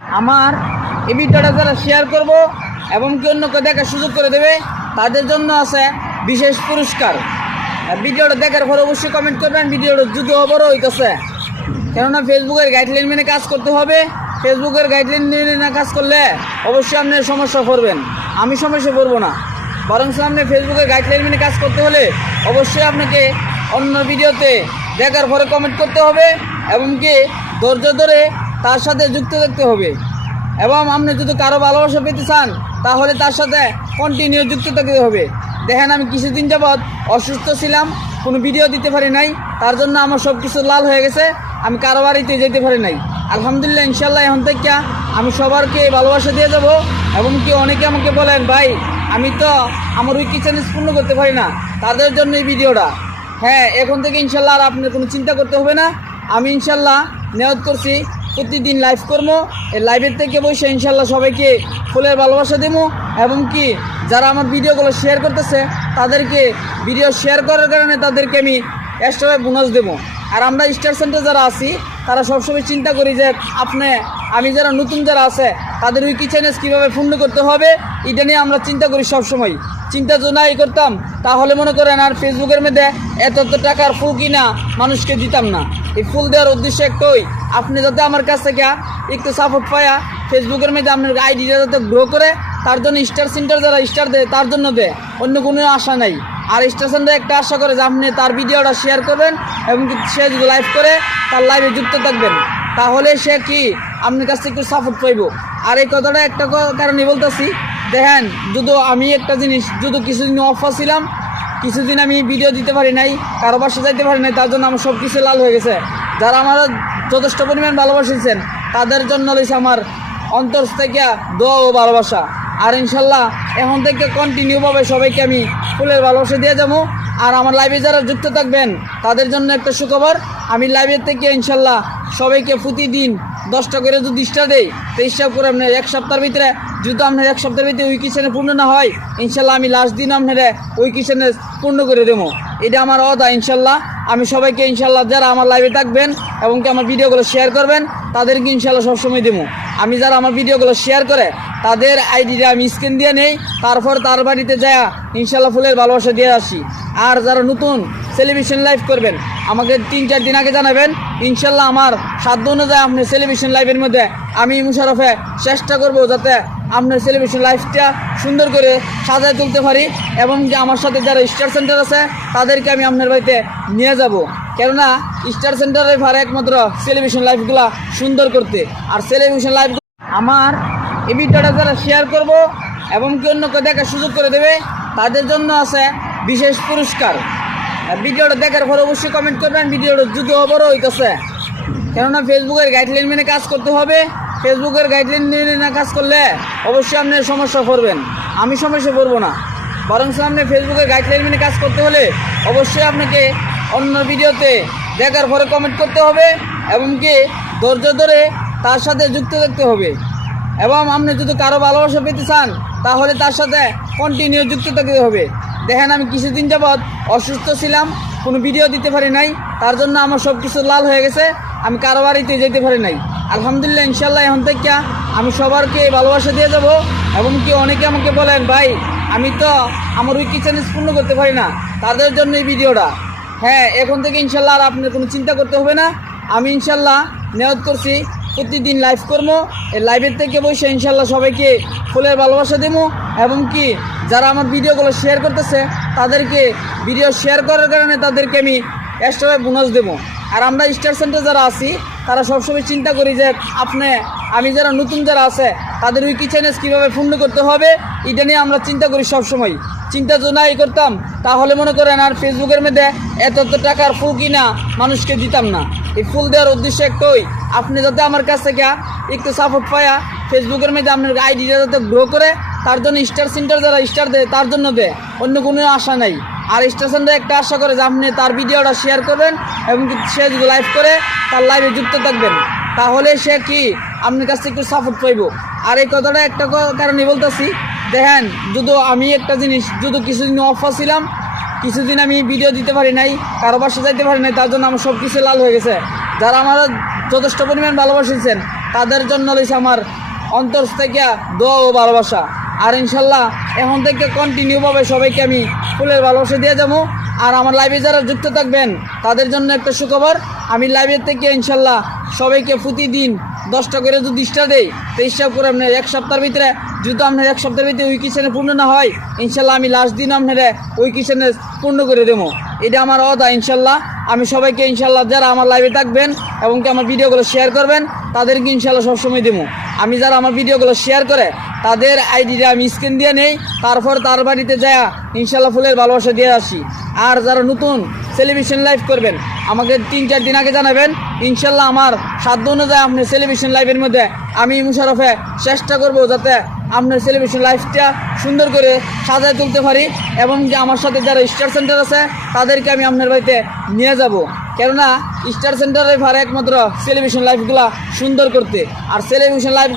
আমার এই ভিডিওটা যারা শেয়ার করব এবং কি অন্যকে দেখার সুযোগ করে দেবে, তাদের জন্য আছে বিশেষ পুরস্কার। ভিডিওটা দেখার পর অবশ্যই কমেন্ট করবেন, ভিডিওটা যদি বড় হইতেছে। কেননা ফেসবুকের গাইডলাইন মেনে কাজ করতে হবে। ফেসবুকের গাইডলাইন মেনে না কাজ করলে অবশ্যই আপনি সমস্যা পড়বেন। আমি সমস্যা পড়ব না। বরং আপনি ফেসবুকের গাইডলাইন মেনে কাজ করতে হলে অবশ্যই আপনাকে অন্য ভিডিওতে দেখার পরে কমেন্ট করতে হবে এবং কি ধৈর্য ধরে তার সাথে যুক্ত থাকতে হবে। এবং আপনি যদি কারও ভালোবাসা পেতে চান, তাহলে তার সাথে কন্টিনিউ যুক্ত থাকতে হবে। দেখেন, আমি কিছুদিন যাবৎ অসুস্থ ছিলাম, কোনো ভিডিও দিতে পারি নাই। তার জন্য আমার সব কিছু লাল হয়ে গেছে। আমি কারও বাড়িতে যেতে পারি নাই। আলহামদুলিল্লাহ ইনশাল্লাহ এখন থেকে আমি সবারকে ভালোবাসা দিয়ে যাব। এবং কি অনেকে আমাকে বলেন, ভাই, আমি তো আমার ওই কিচেন পূর্ণ করতে পারি না। তাদের জন্য এই ভিডিওটা হ্যাঁ এখন থেকে ইনশাল্লাহ আর আপনার কোনো চিন্তা করতে হবে না। আমি ইনশাল্লাহ নিয়ত করছি। প্রতিদিন লাইভ করব এই লাইভের থেকে বসে ইনশাল্লাহ সবাইকে ফুলের ভালোবাসা দেবো এবং কি, যারা আমার ভিডিওগুলো শেয়ার করতেছে, তাদেরকে ভিডিও শেয়ার করার কারণে তাদেরকে আমি এক্সট্রা বোনাস দেবো আর আমরা স্টার সেন্টার যারা আছি, তারা সবসময় চিন্তা করি যে আপনি, আমি যারা নতুন যারা আছে, তাদের ওই কিচেনেস কীভাবে পূর্ণ করতে হবে, এটা নিয়ে আমরা চিন্তা করি সবসময়। চিন্তা যদি নাই করতাম, তাহলে মনে করেন আর ফেসবুকের মধ্যে এত এত টাকার ফুল কিনা মানুষকে দিতাম না। এই ফুল দেওয়ার উদ্দেশ্য একটাই আপনি যাতে আমার কাছ থেকে একটু সাপোর্ট পায়া ফেসবুকের মধ্যে আপনার আইডিটা যাতে গ্রো করে, তার জন্য স্টার সেন্টার যারা স্টার দেয়, তার জন্য দেয়। অন্য কোনো আশা নাই। আর স্টার সেন্টার একটা আশা করে যে আপনি তার ভিডিওটা শেয়ার করবেন এবং সে যদি লাইভ করে, তার লাইভে যুক্ত থাকবেন। তাহলে সে কি আপনার কাছ থেকে একটু সাপোর্ট পাইব? আর এই কথাটা একটা কারণে বলতেছি, দেখেন যদি আমি একটা জিনিস যদি কিছুদিন অফার ছিলাম কিছুদিন আমি ভিডিও দিতে পারি নাই, কারও বাসা যাইতে পারি নাই, তার জন্য আমার সব কিছু লাল হয়ে গেছে। যারা আমার যথেষ্ট পরিমাণ ভালোবাসেছেন তাদের জন্য রয়েছে আমার অন্তর থেকে দোয়া ও ভালোবাসা। আর ইনশাল্লাহ এখন থেকে কন্টিনিউভাবে সবাইকে আমি ফুলের ভালোবাসা দিয়ে যাব। আর আমার লাইভে যারা যুক্ত থাকবেন, তাদের জন্য একটা সুখবর, আমি লাইভের থেকে ইনশাল্লাহ সবাইকে প্রতিদিন দশটা করে যদি স্টার দেয় তো হিসাব করে আপনার এক সপ্তাহের ভিতরে যদি আপনার এক সপ্তাহের ভিতরে ওই কিচেনে পূর্ণ না হয়, ইনশাল্লাহ আমি লাস্ট দিন আপনারা ওই কিচেনে পূর্ণ করে দেবো। এটা আমার অদা ইনশাল্লাহ। আমি সবাইকে ইনশাল্লাহ যারা আমার লাইভে থাকবেন এবং কি আমার ভিডিওগুলো শেয়ার করবেন, তাদেরকে ইনশাল্লাহ সবসময় দেবো। আমি যারা আমার ভিডিওগুলো শেয়ার করে তাদের আইডিটা আমি স্ক্রিন দিয়ে নেই, তারপর তার বাড়িতে যায় ইনশাল্লাহ ফুলের ভালোবাসা দিয়ে আসি। আর যারা নতুন সেলিব্রেশন লাইভ করবেন, আমাকে তিন চার দিন আগে জানাবেন ইনশাল্লাহ আমার সাধ্য অনুযায়ী আপনি সেলিব্রেশন লাইভের মধ্যে আমি মুশারফে চেষ্টা করব যাতে আপনার সেলিব্রেশন লাইফটা সুন্দর করে সাজায় তুলতে পারি এবং যে আমার সাথে যারা স্টার সেন্টার আছে, তাদেরকে আমি আপনার বাড়িতে নিয়ে যাব। কেননা স্টার সেন্টারে পারে একমাত্র সেলিব্রেশন লাইফগুলা সুন্দর করতে। আর সেলিব্রেশন লাইফ আমার এই ভিডিওটা যারা শেয়ার করব এবং কি অন্যকে দেখার সুযোগ করে দেবে, তাদের জন্য আছে বিশেষ পুরস্কার। ভিডিওটা দেখার পর অবশ্যই কমেন্ট করবেন, ভিডিওটা যদি বড় হইতেছে। কেননা ফেসবুকের গাইডলাইন মেনে কাজ করতে হবে। ফেসবুকের গাইডলাইন মেনে না কাজ করলে অবশ্যই আপনি সমস্যা পড়বেন। আমি সমস্যা পড়ব না। বরং আপনি ফেসবুকের গাইডলাইন মেনে কাজ করতে হলে অবশ্যই আপনাকে অন্য ভিডিওতে দেখার পরে কমেন্ট করতে হবে এবং কি ধৈর্য ধরে তার সাথে যুক্ত থাকতে হবে। এবং আপনি যদি কারও ভালোবাসা পেতে চান, তাহলে তার সাথে কন্টিনিউ যুক্ত থাকতে হবে। দেখেন, আমি কিছুদিন যাবৎ অসুস্থ ছিলাম, কোনো ভিডিও দিতে পারি নাই, তার জন্য আমার সব কিছু লাল হয়ে গেছে, আমি কারও বাড়িতে যেতে পারি নাই। আলহামদুলিল্লাহ ইনশাল্লাহ এখন থেকে আমি সবারকে ভালোবাসা দিয়ে যাব, এবং কি অনেকে আমাকে বলেন, ভাই, আমি তো আমার ওই কিচেন পূর্ণ করতে পারি না, তাদের জন্য এই ভিডিওটা হ্যাঁ এখন থেকে ইনশাল্লাহ আর আপনার কোনো চিন্তা করতে হবে না। আমি ইনশাল্লাহ নিয়ত করছি প্রতিদিন লাইভ করব এই লাইভের থেকে বসে ইনশাল্লাহ সবাইকে ফুলের ভালোবাসা দেবো এবং কি, যারা আমার ভিডিওগুলো শেয়ার করতেছে, তাদেরকে ভিডিও শেয়ার করার কারণে তাদেরকে আমি এক্সট্রা বোনাস দেবো আর আমরা স্টার সেন্টার যারা আছি, তারা সবসময় চিন্তা করি যে আপনি, আমি যারা নতুন যারা আছে, তাদের ওই কিচেনেস কীভাবে পূর্ণ করতে হবে, এটা নিয়ে আমরা চিন্তা করি সবসময়। চিন্তা যদি নাই করতাম, তাহলে মনে করেন আর ফেসবুকের মধ্যে এত এত টাকার ফুল কিনা মানুষকে দিতাম না। এই ফুল দেওয়ার উদ্দেশ্য একটাই আপনি যাতে আমার কাছ থেকে একটু সাপোর্ট পায়া ফেসবুকের মধ্যে আপনার আইডিটা যাতে গ্রো করে, তার জন্য স্টার সেন্টার যারা স্টার দেয়, তার জন্য দেয়। অন্য কোনো আশা নাই। আর স্টার সেন্টার একটা আশা করে যে আপনি তার ভিডিওটা শেয়ার করবেন এবং সে যদি লাইভ করে, তার লাইভে যুক্ত থাকবেন। তাহলে সে কি আপনার কাছ থেকে একটু সাপোর্ট পাইব। আর এই কথাটা একটা কারণে বলতেছি, দেখেন যদি আমি একটা জিনিস যদি কিছুদিন অফার ছিলাম কিছুদিন আমি ভিডিও দিতে পারি নাই, কারও বাসা যাইতে পারি নাই, তার জন্য আমার সব কিছু লাল হয়ে গেছে। যারা আমার যথেষ্ট পরিমাণ ভালোবাসিয়েছেন। তাদের জন্য রয়েছে আমার অন্তর থেকে দোয়া ও ভালোবাসা। আর ইনশাল্লাহ এখন থেকে কন্টিনিউভাবে সবাইকে আমি ফুলের ভালোবাসা দিয়ে যাব। আর আমার লাইভে যারা যুক্ত থাকবেন, তাদের জন্য একটা সুখবর, আমি লাইভের থেকে ইনশাল্লাহ সবাইকে প্রতিদিন দশটা করে যদি ইস্টা দেই, তো করে আপনার এক সপ্তাহের ভিতরে যদি আপনার এক সপ্তাহের ভিতরে ওই কিচেনে পূর্ণ না হয়, ইনশাল্লাহ আমি লাস্ট দিন আপনারা ওই কিচেনে পূর্ণ করে দেবো। এটা আমার অদা ইনশাল্লাহ। আমি সবাইকে, ইনশাল্লাহ, যারা আমার লাইভে থাকবেন এবং কি আমার ভিডিওগুলো শেয়ার করবেন, তাদেরকে ইনশাল্লাহ সবসময় দেবো আমি যারা আমার ভিডিওগুলো শেয়ার করে, তাদের আইডিটা আমি স্ক্রিন দিয়ে নেই, তারপর তার বাড়িতে যায় ইনশাল্লাহ ফুলের ভালোবাসা দিয়ে আসি। আর যারা নতুন সেলিব্রেশন লাইভ করবেন, আমাকে তিন চার দিন আগে জানাবেন, ইনশাল্লাহ আমার সাধ্য অনুযায়ী আপনি সেলিব্রেশন লাইভের মধ্যে আমি মুশারফে চেষ্টা করব যাতে আপনার সেলিব্রেশন লাইফটা সুন্দর করে সাজায় তুলতে পারি এবং যে আমার সাথে যারা স্টার সেন্টার আছে, তাদেরকে আমি আপনার বাড়িতে নিয়ে যাব। কেননা স্টার সেন্টারে ভাড়া একমাত্র সেলিব্রেশন লাইফগুলা সুন্দর করতে। আর সেলিব্রেশন লাইফ